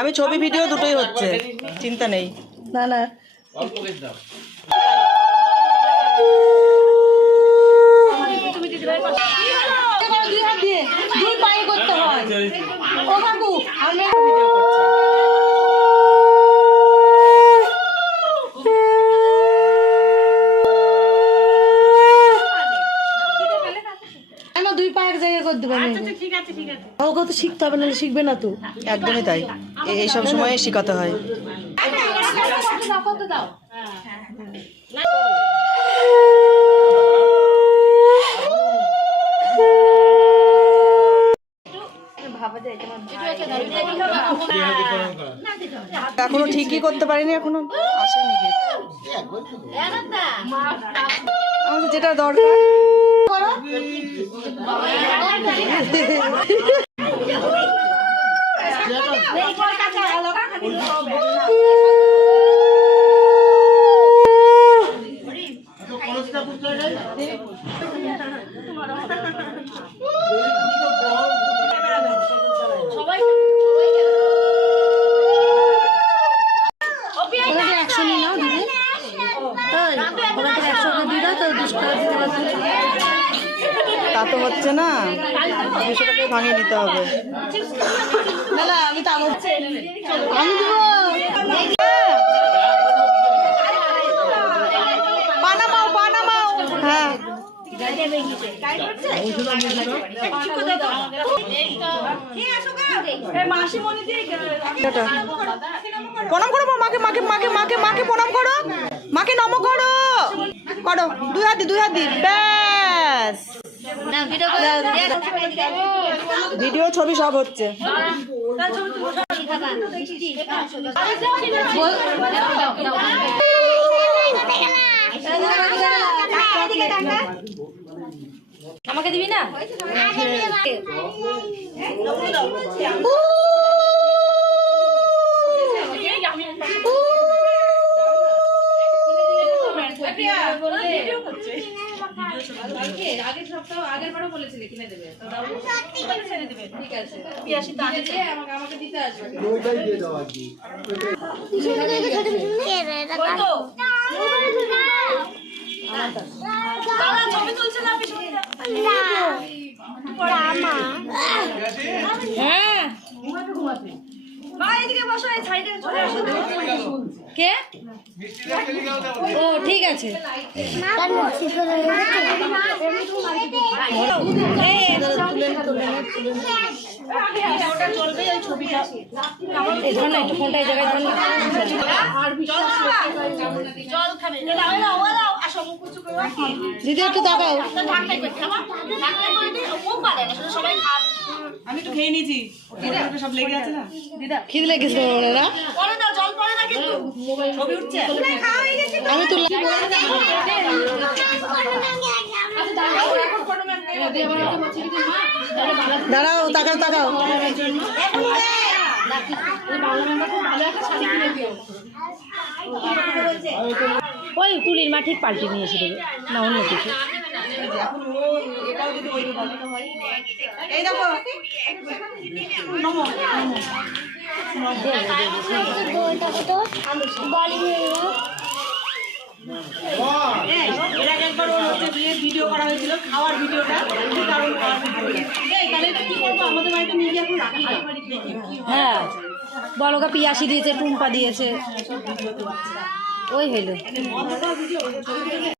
আমি ছবি ভিডিও দুটোই হচ্ছে, চিন্তা নেই। না না দুই পায়ে করতে হয়। ও কাকু আমি ভিডিও করছি। দুই পায়ে এক জায়গায় করতে পারি। ওকে তো শিখতে হবে, নাহলে শিখবে না তো। একদমই তাই, এইসব সময়ে শেখাতে হয়। এখনো ঠিকই করতে পারিনি, এখনো আসেনি। আমাদের যেটা দরকার তা তো হচ্ছে না, 200 টাকায় ভাঙিয়ে নিতে হবে। আমি তো বানামাও বানামাও। হ্যাঁ প্রণাম করো মাকে, মাকে মাকে মাকে মাকে প্রণাম করো, মাকে নম করো, করো দুই হাত দি ব্যাস। ভিডিও ছবি সব হচ্ছে। আমাকে দিবি না? আগের সপ্তাহ আগের বারও বলেছিলে কিনে দেবে, ঠিক আছে। আমাকে দিতে আসবে। হ্যাঁ কে? ও ঠিক আছে। ফোনটা এই জায়গায় দিদি একটু তাকাও। আমি একটু খেয়ে নিয়েছি, সব লেগে আছে না। খিদে লেগেছে না? ছবি উঠছে, আমি তো দাঁড়াও, তাকাও তাকাও। ওই তুলির মা ঠিক পাল্টে নিয়ে এসে দেবে না অন্য কিছু। এই দেখো এর আগে একবার ওর হচ্ছে ভিডিও করা হয়েছিল, খাওয়ার ভিডিওটা। তাহলে কি করবো, আমাদের বাড়িতে নিয়ে গিয়ে এখন রাখি। হ্যাঁ বলকা পিয়াসি দিয়েছে, টুম্পা দিয়েছে, ওই হইলো।